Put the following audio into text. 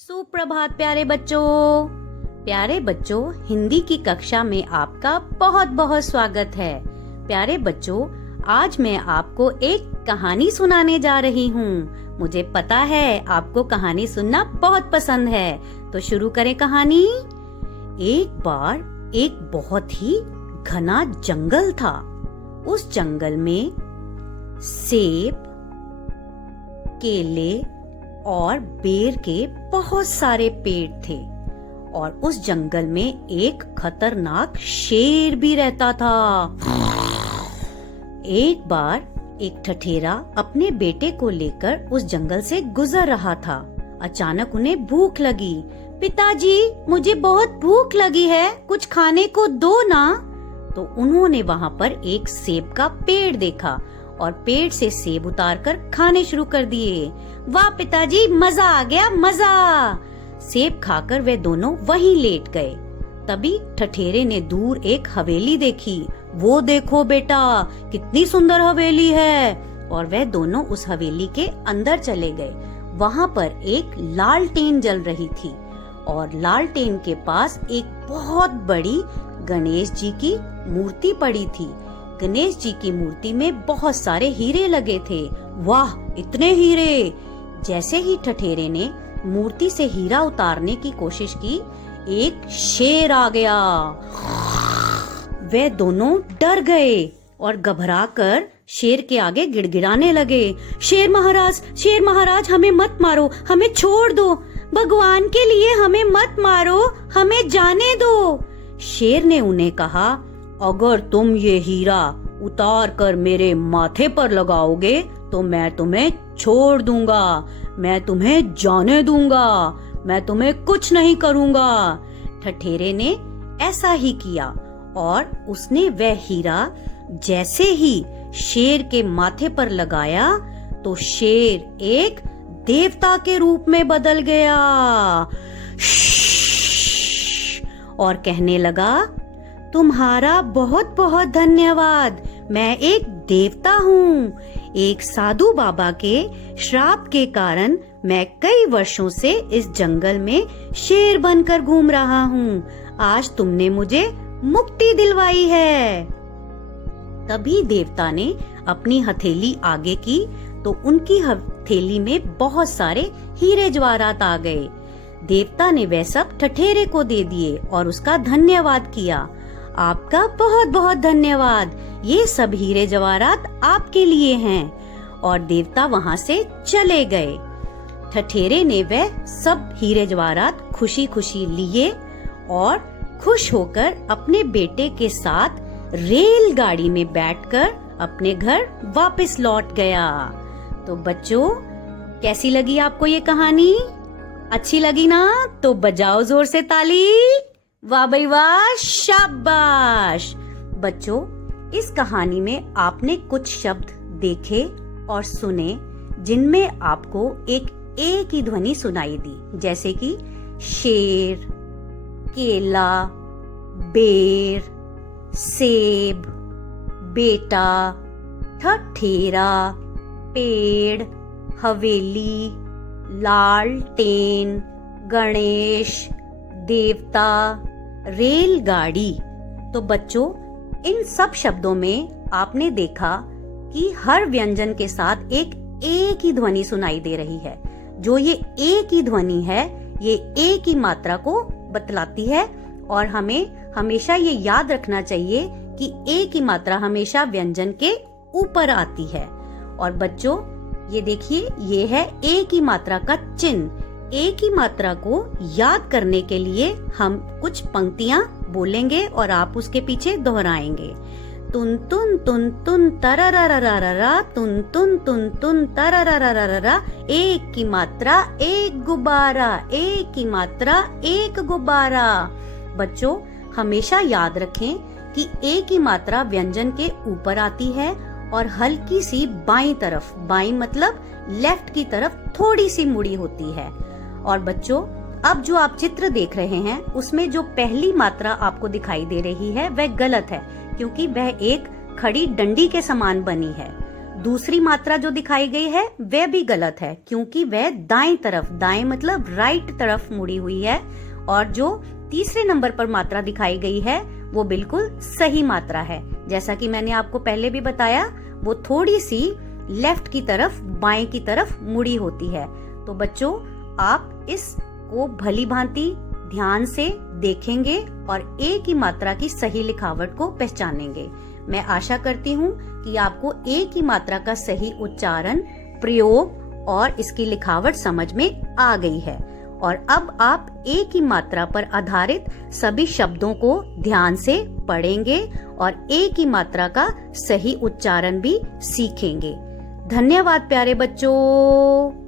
सुप्रभात प्यारे बच्चों, हिंदी की कक्षा में आपका बहुत बहुत स्वागत है। प्यारे बच्चों, आज मैं आपको एक कहानी सुनाने जा रही हूँ। मुझे पता है आपको कहानी सुनना बहुत पसंद है, तो शुरू करें कहानी। एक बार एक बहुत ही घना जंगल था। उस जंगल में सेब, केले और बेर के बहुत सारे पेड़ थे और उस जंगल में एक खतरनाक शेर भी रहता था। एक बार एक ठठेरा अपने बेटे को लेकर उस जंगल से गुजर रहा था। अचानक उन्हें भूख लगी। पिताजी, मुझे बहुत भूख लगी है, कुछ खाने को दो ना। तो उन्होंने वहाँ पर एक सेब का पेड़ देखा और पेड़ से सेब उतारकर खाने शुरू कर दिए। वाह पिताजी, मजा आ गया, मजा। सेब खाकर वे दोनों वहीं लेट गए। तभी ठठेरे ने दूर एक हवेली देखी। वो देखो बेटा, कितनी सुंदर हवेली है। और वे दोनों उस हवेली के अंदर चले गए। वहाँ पर एक लालटेन जल रही थी और लालटेन के पास एक बहुत बड़ी गणेश जी की मूर्ति पड़ी थी। गणेश जी की मूर्ति में बहुत सारे हीरे लगे थे। वाह, इतने हीरे! जैसे ही ठठेरे ने मूर्ति से हीरा उतारने की कोशिश की, एक शेर आ गया। वे दोनों डर गए और घबराकर शेर के आगे गिड़गिड़ाने लगे। शेर महाराज, हमें मत मारो, हमें छोड़ दो। भगवान के लिए हमें मत मारो, हमें जाने दो। शेर ने उन्हें कहा, अगर तुम ये हीरा उतार कर मेरे माथे पर लगाओगे तो मैं तुम्हें छोड़ दूंगा, मैं तुम्हें जाने दूंगा, मैं तुम्हें कुछ नहीं करूंगा। ठठेरे ने ऐसा ही किया और उसने वह हीरा जैसे ही शेर के माथे पर लगाया तो शेर एक देवता के रूप में बदल गया और कहने लगा, तुम्हारा बहुत बहुत धन्यवाद। मैं एक देवता हूँ। एक साधु बाबा के श्राप के कारण मैं कई वर्षों से इस जंगल में शेर बनकर घूम रहा हूँ। आज तुमने मुझे मुक्ति दिलवाई है। तभी देवता ने अपनी हथेली आगे की तो उनकी हथेली में बहुत सारे हीरे जवाहरात आ गए। देवता ने वह सब ठठेरे को दे दिए और उसका धन्यवाद किया। आपका बहुत बहुत धन्यवाद, ये सब हीरे जवाहरात आपके लिए हैं। और देवता वहाँ से चले गए। ठठेरे ने वह सब हीरे जवाहरात खुशी खुशी लिए और खुश होकर अपने बेटे के साथ रेलगाड़ी में बैठकर अपने घर वापस लौट गया। तो बच्चों, कैसी लगी आपको ये कहानी? अच्छी लगी ना? तो बजाओ जोर से ताली। वाह भाई वाह, शाबाश। बच्चों, इस कहानी में आपने कुछ शब्द देखे और सुने जिनमें आपको एक ही ध्वनि सुनाई दी, जैसे कि शेर, केला, बेर, सेब, बेटा, ठठेरा, पेड़, हवेली, लालटेन, गणेश, देवता, रेलगाड़ी। तो बच्चों, इन सब शब्दों में आपने देखा कि हर व्यंजन के साथ एक ही ध्वनि सुनाई दे रही है। जो ये एक ही ध्वनि है, ये एक ही मात्रा को बतलाती है और हमें हमेशा ये याद रखना चाहिए कि एक ही मात्रा हमेशा व्यंजन के ऊपर आती है। और बच्चों, ये देखिए, ये है एक ही मात्रा का चिन्ह। एक ही मात्रा को याद करने के लिए हम कुछ पंक्तियां बोलेंगे और आप उसके पीछे दोहराएंगे। तुन तुन तुन तुन तरररररररा, तुन तुन तुन तुन तरररररररा, एक की मात्रा एक गुब्बारा, एक की मात्रा एक गुब्बारा। बच्चों, हमेशा याद रखें कि एक ही मात्रा व्यंजन के ऊपर आती है और हल्की सी बाईं तरफ, बाईं मतलब लेफ्ट की तरफ थोड़ी सी मुड़ी होती है। और बच्चों, अब जो आप चित्र देख रहे हैं उसमें जो पहली मात्रा आपको दिखाई दे रही है वह गलत है, क्योंकि वह एक खड़ी डंडी के समान बनी है। दूसरी मात्रा जो दिखाई गई है वह भी गलत है, क्योंकि वह दाएं तरफ, दाएं मतलब राइट तरफ मुड़ी हुई है। और जो तीसरे नंबर पर मात्रा दिखाई गई है वो बिल्कुल सही मात्रा है। जैसा कि मैंने आपको पहले भी बताया, वो थोड़ी सी लेफ्ट की तरफ, बाएं की तरफ मुड़ी होती है। तो बच्चों, आप इसको भली भांति ध्यान से देखेंगे और ए की मात्रा की सही लिखावट को पहचानेंगे। मैं आशा करती हूँ कि आपको ए की मात्रा का सही उच्चारण, प्रयोग और इसकी लिखावट समझ में आ गई है। और अब आप ए की मात्रा पर आधारित सभी शब्दों को ध्यान से पढ़ेंगे और ए की मात्रा का सही उच्चारण भी सीखेंगे। धन्यवाद प्यारे बच्चों।